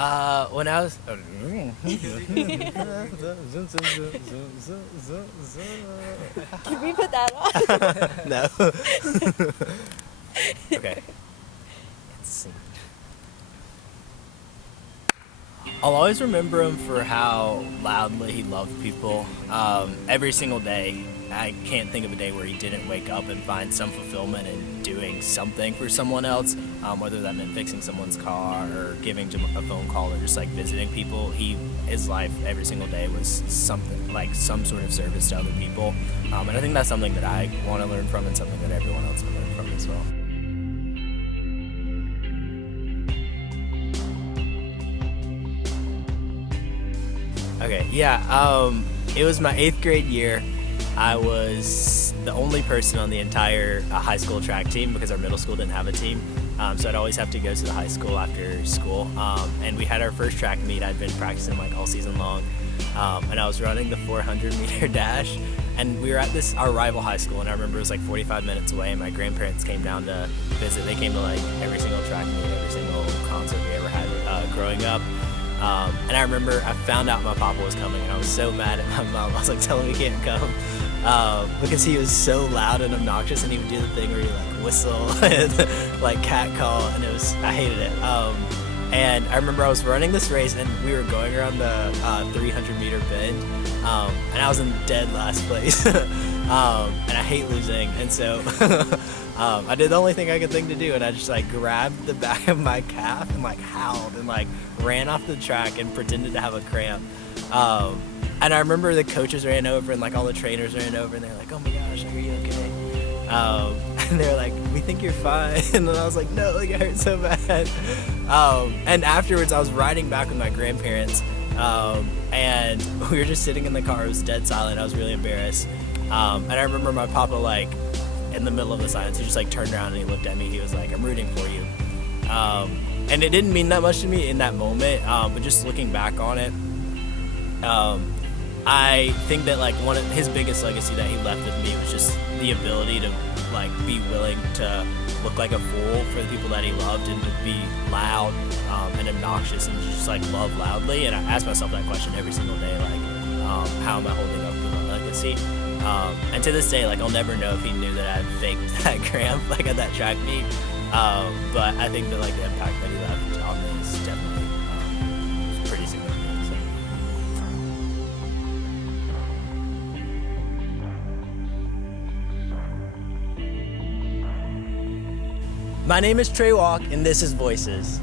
When I was. Can we put that on? No. Okay. Let's see. I'll always remember him for how loudly he loved people. Every single day, I can't think of a day where he didn't wake up and find some fulfillment in doing something for someone else, whether that meant fixing someone's car or giving them a phone call or just like visiting people. His life every single day was something like some sort of service to other people, and I think that's something that I want to learn from and something that everyone else can learn from as well. Okay, yeah, it was my 8th grade year. I was the only person on the entire high school track team because our middle school didn't have a team. So I'd always have to go to the high school after school. And we had our first track meet. I'd been practicing like all season long. And I was running the 400-meter dash. And we were at our rival high school, and I remember it was like 45 minutes away, and my grandparents came down to visit. They came to like every single track meet, every single concert we ever had growing up. And I remember I found out my papa was coming, and I was so mad at my mom. I was like, tell him he can't come, because he was so loud and obnoxious, and he would do the thing where he like whistle and like cat call, and I hated it. And I remember I was running this race, and we were going around the 300-meter bend, and I was in dead last place. And I hate losing, and so I did the only thing I could think to do, and I just like grabbed the back of my calf and like howled and like ran off the track and pretended to have a cramp. And I remember the coaches ran over and like all the trainers ran over, and they're like, "Oh my gosh, like, are you okay?" And they're like, "We think you're fine." And then I was like, "No, like, it hurt so bad." And afterwards, I was riding back with my grandparents, and we were just sitting in the car. It was dead silent. I was really embarrassed. And I remember my papa, like, in the middle of the silence, he just like turned around and he looked at me. He was like, "I'm rooting for you." And it didn't mean that much to me in that moment, but just looking back on it, I think that like one of his biggest legacy that he left with me was just the ability to like be willing to look like a fool for the people that he loved, and to be loud and obnoxious and just like love loudly. And I ask myself that question every single day, like, how am I holding up to the legacy? And to this day, like, I'll never know if he knew that I had faked that cramp like at that track meet. But I think that like the impact that he left on me is definitely pretty significant. So. My name is Trey Walk, and this is Voices.